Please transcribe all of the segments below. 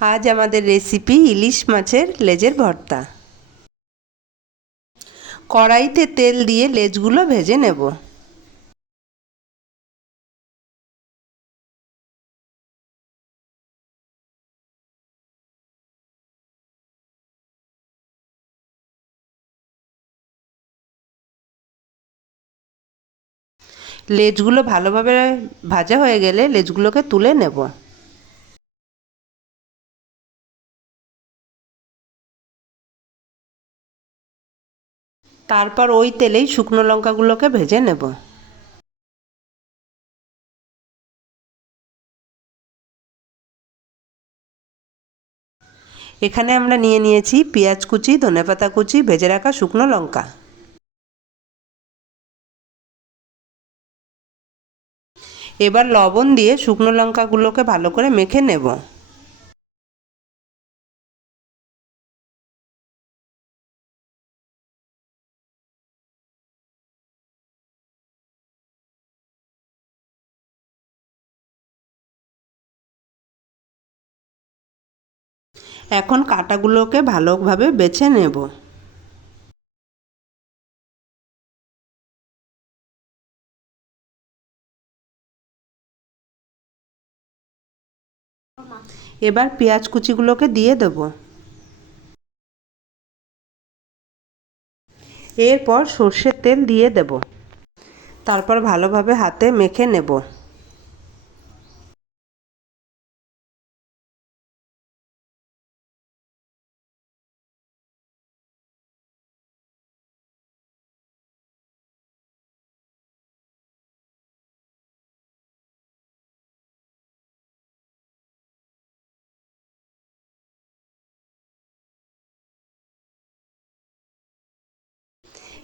আজ আমাদের রেসিপি ইলিশ মাছের লেজের ভর্তা। কড়াইতে তেল দিয়ে লেজগুলো ভেজে নেব। লেজগুলো ভালোভাবে ভাজা হয়ে গেলে লেজগুলোকে তুলে নেব। তারপর ওই তেলেই শুকনো লঙ্কাগুলোকে ভেজে নেব। এখানে আমরা নিয়েছি পেঁয়াজ কুচি, ধনেপাতা কুচি, ভেজে রাখা শুকনো লঙ্কা। এবার লবণ দিয়ে শুকনো লঙ্কাগুলোকে ভালো করে মেখে নেব। এখন কাঁটাগুলোকে ভালোভাবে বেছে নেব। এবার পেঁয়াজ কুচিগুলোকে দিয়ে দেব। এরপর সর্ষের তেল দিয়ে দেব। তারপর ভালোভাবে হাতে মেখে নেব।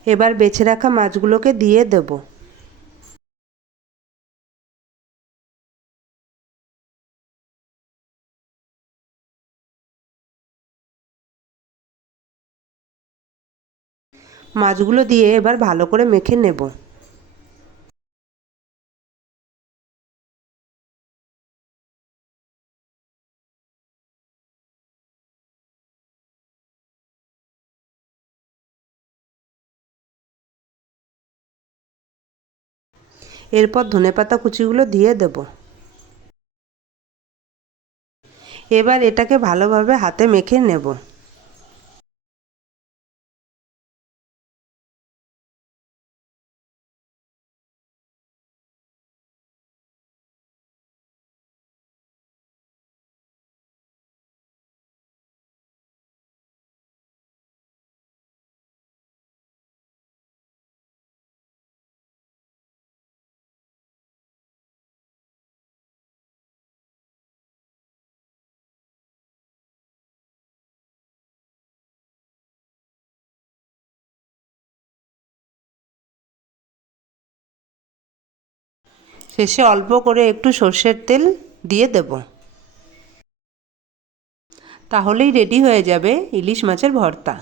এবার বেছে রাখা মাছগুলোকে দিয়ে দেব। মাছগুলো দিয়ে এবার ভালো করে মেখে নেব। এরপর ধনেপাতা কুচিগুলো দিয়ে দেব। এবার এটাকে ভালোভাবে হাতে মেখে নেব। শেষে অল্প করে একটু সর্ষের তেল দিয়ে দেব। তাহলেই রেডি হয়ে যাবে ইলিশ মাছের ভর্তা।